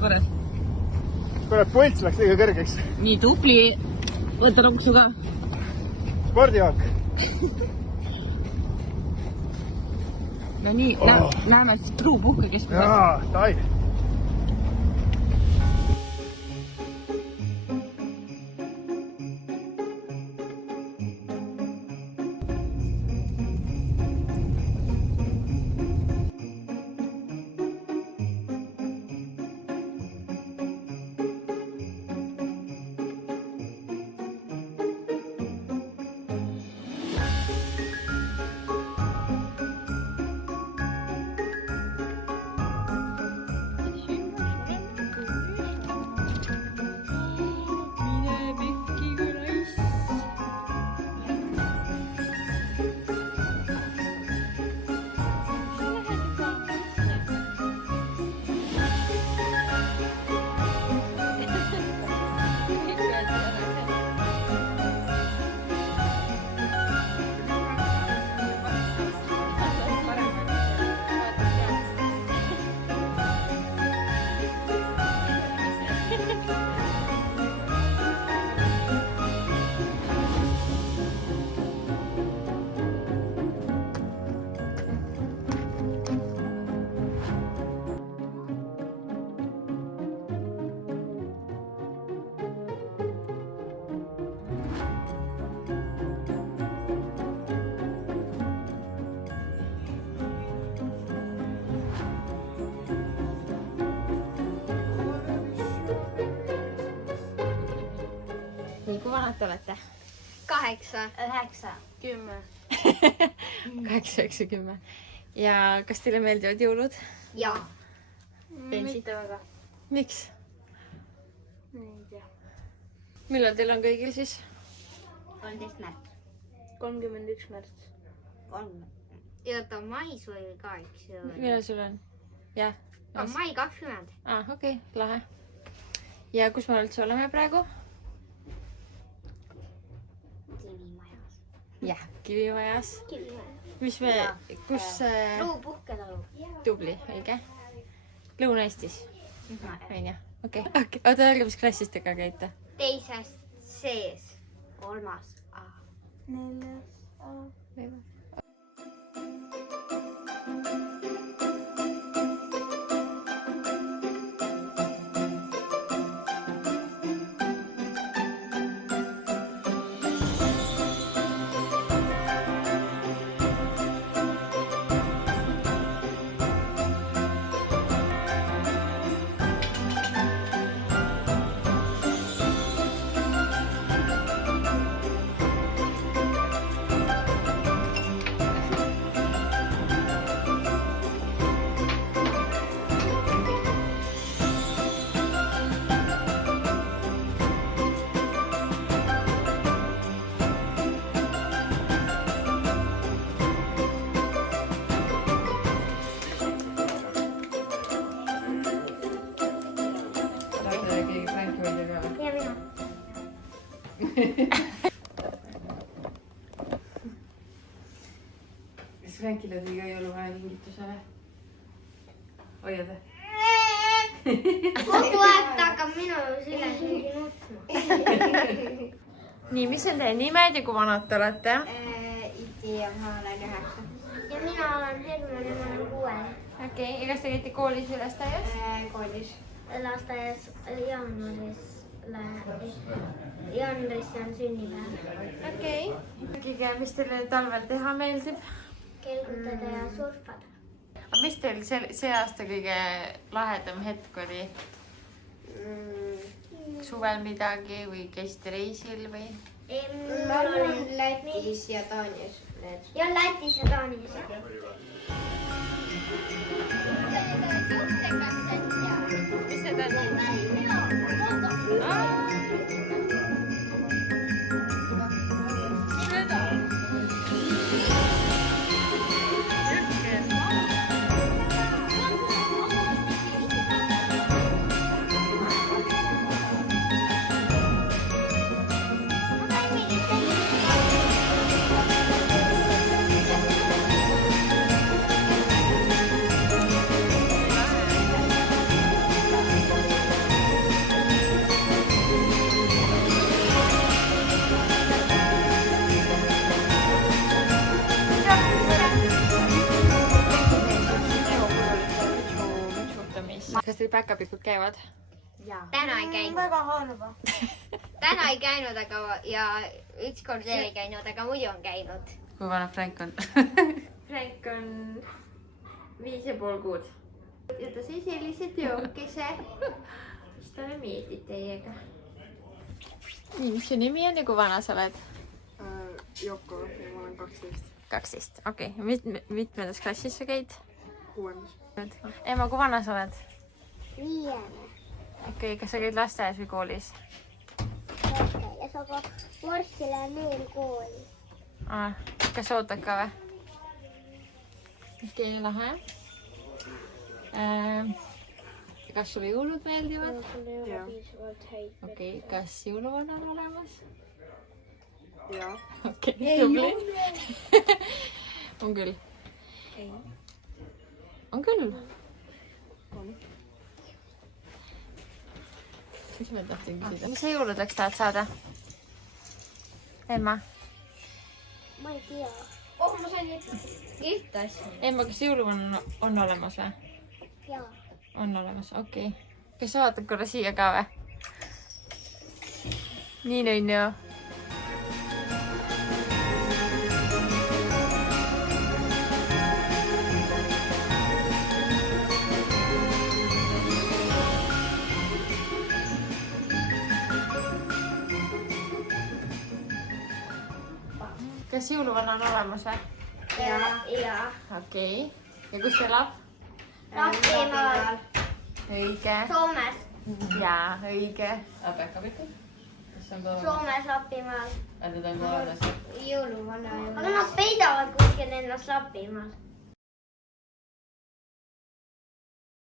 korras. Kuule, pults läks liiga kõrgeks. Nii tubli. Võta roksu ka. Spordivaak. No nii, näeme truupuhke keskmisel. Jaa, tai. Nii, kui vanad te olete? 8, 9, 10. 8, 9, 10. Ja kas teile meeldivad jõulud? Jaa. Mitte väga. Miks? Ei tea. Millal teil on kõigil siis? 13 märts. 31 märts. 3. Ja ta on mais või ka, eks ju? Millal sul on? Jah. Ka mai 20. Okei, lahe. Ja kus me üldse oleme praegu? Kivimajas. Jah, Kivimajas. Kivimajas. Mis me, kus... Truupuhketalu. Tubli, õige. Lõuna-Eestis. Aine, okei. Oota, öelge, mis klassis te ka käite? Teisest sees. 3. A. 4. A. Kas Frankile tõi ka jõuluvahe kingitusele? Hoiad? Kogu aeg ta hakkab minu süles mingi nutma. Nii, mis on teie nimed ja kui vanad te olete? Iti ja ma olen 9. Ja mina olen Helmen ja ma olen 6. Okei, ja kas te käite koolis või lasteaias? Koolis. Lasteaias jaanuaris on sünnipäev. Okei. Rääkige, mis teile talvel teha meeldib? Kelgutada ja surfada. Aga mis teil see aasta kõige lahedam hetk oli? Suvel midagi või käisite reisil või? Ma olin Lätis ja Taanis. Ja Lätis ja Taanis. Mis see tähendab? Nice. kas teil päkapikud käivad? täna ei käinud. väga harva. täna ei käinud, aga ja ükskord veel ei käinud, aga muidu on käinud. kui vana Frank on? Frank on 5,5 kuud. ja ta sai sellised jookise, mis talle meeldib teiega. nii, mis su nimi on ja kui vana sa oled? Joko ja ma olen 12. 12, okei okay. Mitmendas klassis sa käid? 6. Emma, kui vana sa oled? 5. okei okay, kas sa käid lasteaias või koolis? ja sa ka varsti lähen veel kooli. kas sa ootad ka või? okei okay,, lahe. kas sulle jõulud meeldivad? okei, kas jõuluvana on olemas? Jaa. okei, tubli. on küll? on küll? mis ma tahtsin küsida? mis sa jõuludeks tahad saada? Emma? ma ei tea. oh, ma sain kihta asju. Emma, kas jõuluvana on olemas või? jaa. on olemas, okei okay. kas sa vaatad korra siia ka või? nii nunnu. kas jõuluvana on olemas või? jaa. okei okay. ja kus ta elab? Lapimaal. õige. Soomes. jaa, õige. päkapikud? kas on ka olemas? Soomes Lapimaal. Nad on ka olemas. jõuluvana. aga nad peidavad kuskil ennast Lapimaal.